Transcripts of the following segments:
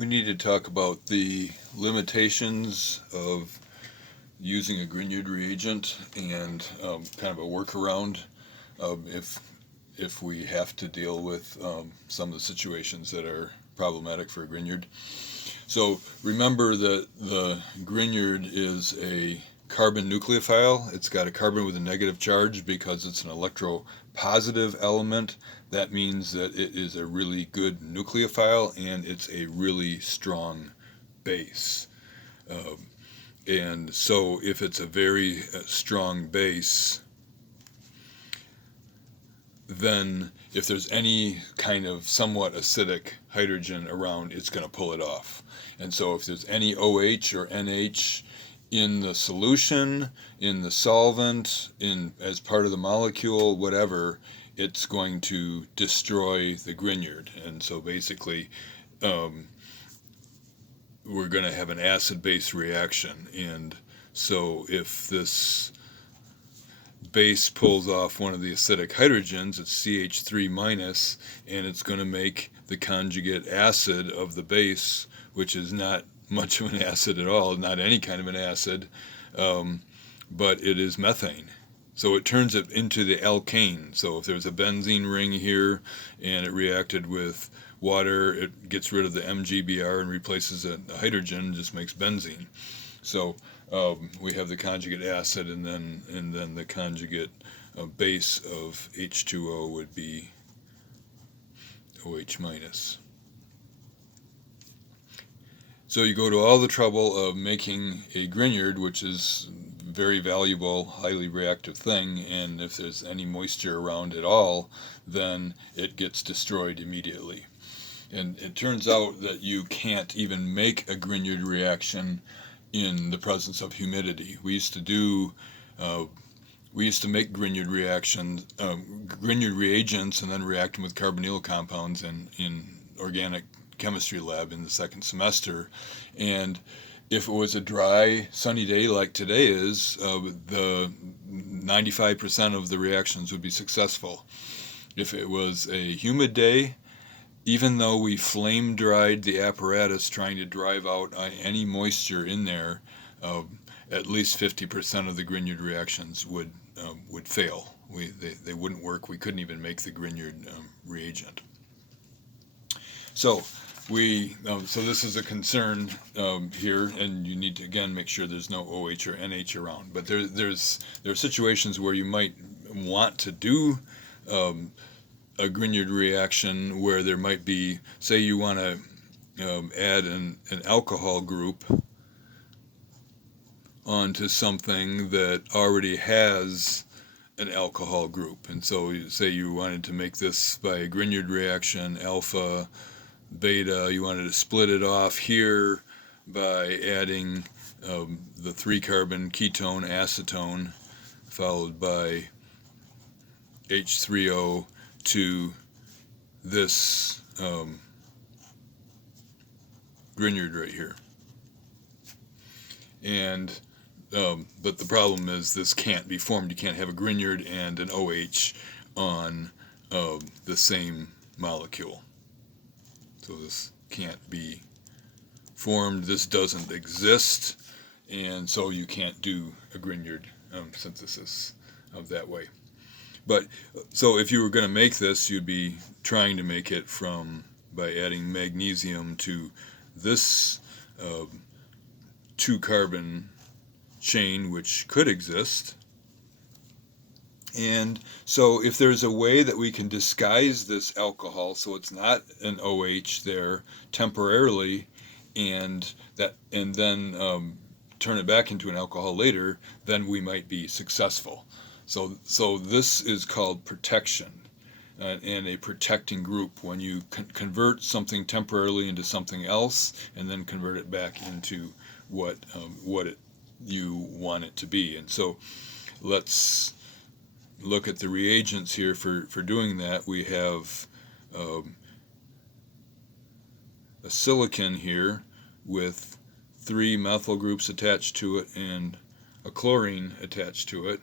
We need to talk about the limitations of using a Grignard reagent and kind of a workaround if we have to deal with some of the situations that are problematic for a Grignard. So remember that the Grignard is a carbon nucleophile. It's got a carbon with a negative charge because it's an electropositive element. That means that it is a really good nucleophile and it's a really strong base. And so if it's a very strong base, then if there's any kind of somewhat acidic hydrogen around, it's going to pull it off. And so if there's any OH or NH in the solution, in the solvent, in as part of the molecule, whatever, it's going to destroy the Grignard. And so basically, we're going to have an acid-base reaction. And so if this base pulls off one of the acidic hydrogens, it's CH3 minus, and it's going to make the conjugate acid of the base, which is not much of an acid at all, not any kind of an acid, but it is methane. So it turns it into the alkane. So if there's a benzene ring here and it reacted with water, it gets rid of the MgBr and replaces a hydrogen, just makes benzene. So we have the conjugate acid, and then the conjugate base of H2O would be OH minus. So you go to all the trouble of making a Grignard, which is a very valuable, highly reactive thing, and if there's any moisture around at all, then it gets destroyed immediately. And it turns out that you can't even make a Grignard reaction in the presence of humidity. We used to make Grignard reagents, and then react them with carbonyl compounds in organic chemistry lab in the second semester. And if it was a dry, sunny day like today is, the 95% of the reactions would be successful. If it was a humid day, even though we flame dried the apparatus trying to drive out any moisture in there, at least 50% of the Grignard reactions would fail. They wouldn't work. We couldn't even make the Grignard reagent. So so this is a concern here, and you need to again make sure there's no OH or NH around. But there are situations where you might want to do a Grignard reaction where there might be, say you want to add an alcohol group onto something that already has an alcohol group. And so say you wanted to make this by a Grignard reaction, alpha, beta, you wanted to split it off here by adding the 3-carbon ketone acetone followed by H3O to this Grignard right here. And but the problem is this can't be formed. You can't have a Grignard and an OH on the same molecule. So this can't be formed. This doesn't exist, and so you can't do a Grignard synthesis of that way. But so if you were going to make this, you'd be trying to make it by adding magnesium to this 2-carbon chain, which could exist. And so if there's a way that we can disguise this alcohol so it's not an OH there temporarily, and then turn it back into an alcohol later, then we might be successful. So this is called protection, and a protecting group, when you convert something temporarily into something else and then convert it back into what you want it to be. And so let's look at the reagents here for doing that. We have a silicon here with 3 methyl groups attached to it and a chlorine attached to it.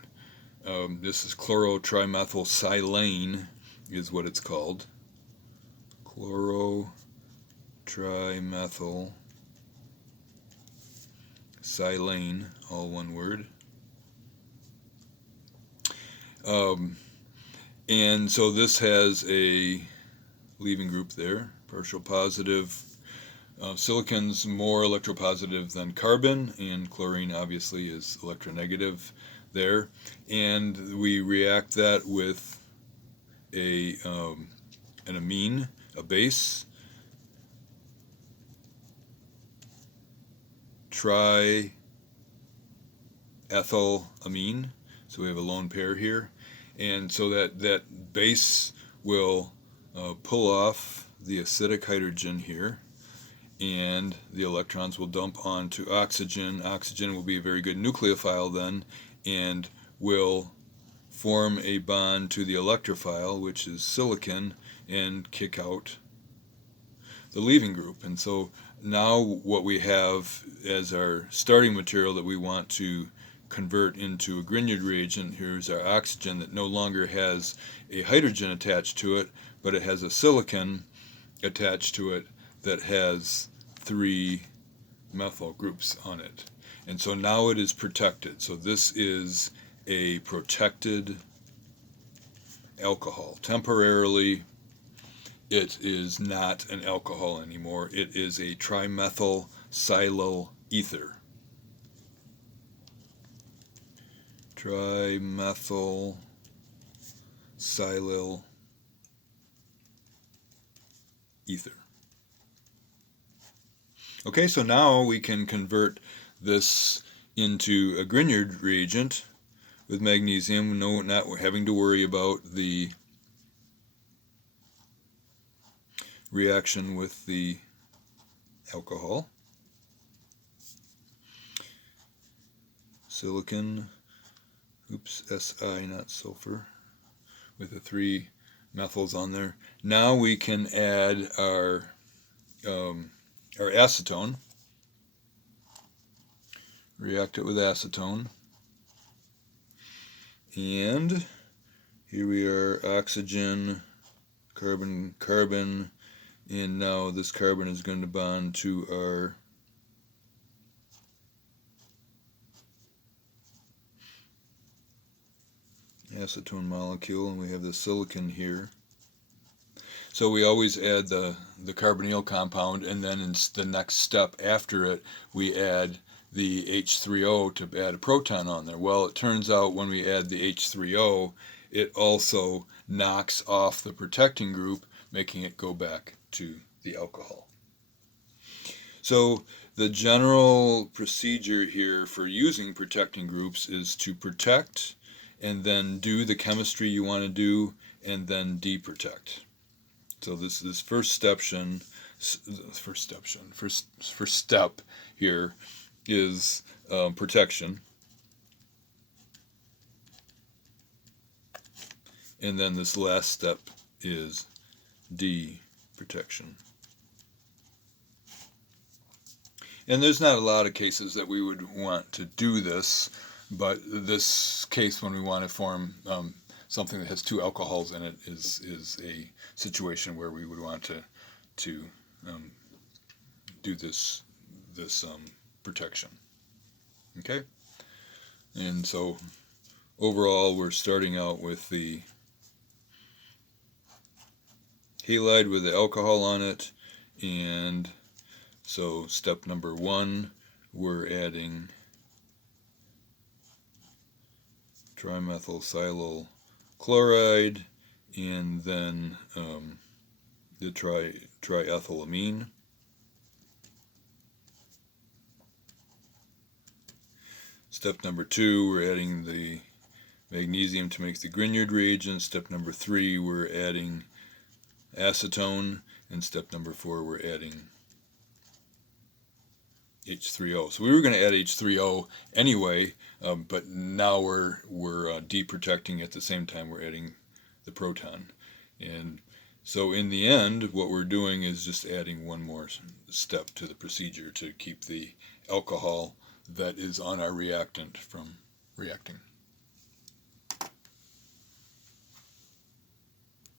This is chlorotrimethylsilane is what it's called. Chlorotrimethylsilane. trimethyl silane, all one word. And so this has a leaving group there, partial positive. Silicon's more electropositive than carbon, and chlorine obviously is electronegative there. And we react that with an amine, a base, triethylamine. So we have a lone pair here. And so that base will pull off the acidic hydrogen here, and the electrons will dump onto oxygen. Oxygen will be a very good nucleophile then, and will form a bond to the electrophile, which is silicon, and kick out the leaving group. And so now what we have as our starting material that we want to convert into a Grignard reagent, here's our oxygen that no longer has a hydrogen attached to it, but it has a silicon attached to it that has 3 methyl groups on it. And so now it is protected. So this is a protected alcohol. Temporarily, it is not an alcohol anymore. It is a trimethyl silyl ether. Trimethyl silyl ether. Okay, so now we can convert this into a Grignard reagent with magnesium, not having to worry about the reaction with the alcohol. Silicon, Si, not sulfur, with the 3 methyls on there. Now we can add our acetone. React it with acetone. And here we are, oxygen, carbon, carbon, and now this carbon is going to bond to our acetone molecule, and we have the silicon here. So we always add the carbonyl compound, and then in the next step after it, we add the H3O to add a proton on there. Well, it turns out when we add the H3O, it also knocks off the protecting group, making it go back to the alcohol. So the general procedure here for using protecting groups is to protect and then do the chemistry you want to do and then deprotect. So this first step here is protection, and then this last step is deprotection. And there's not a lot of cases that we would want to do this, but this case when we want to form something that has 2 alcohols in it is a situation where we would want to do this protection. Okay, and so overall we're starting out with the halide with the alcohol on it, and so step number 1, we're adding trimethyl silyl chloride, and then the triethylamine. Step number 2, we're adding the magnesium to make the Grignard reagent. Step number 3, we're adding acetone, and step number 4, we're adding H3O. So we were going to add H3O anyway, but now we're deprotecting at the same time we're adding the proton. And so in the end, what we're doing is just adding one more step to the procedure to keep the alcohol that is on our reactant from reacting.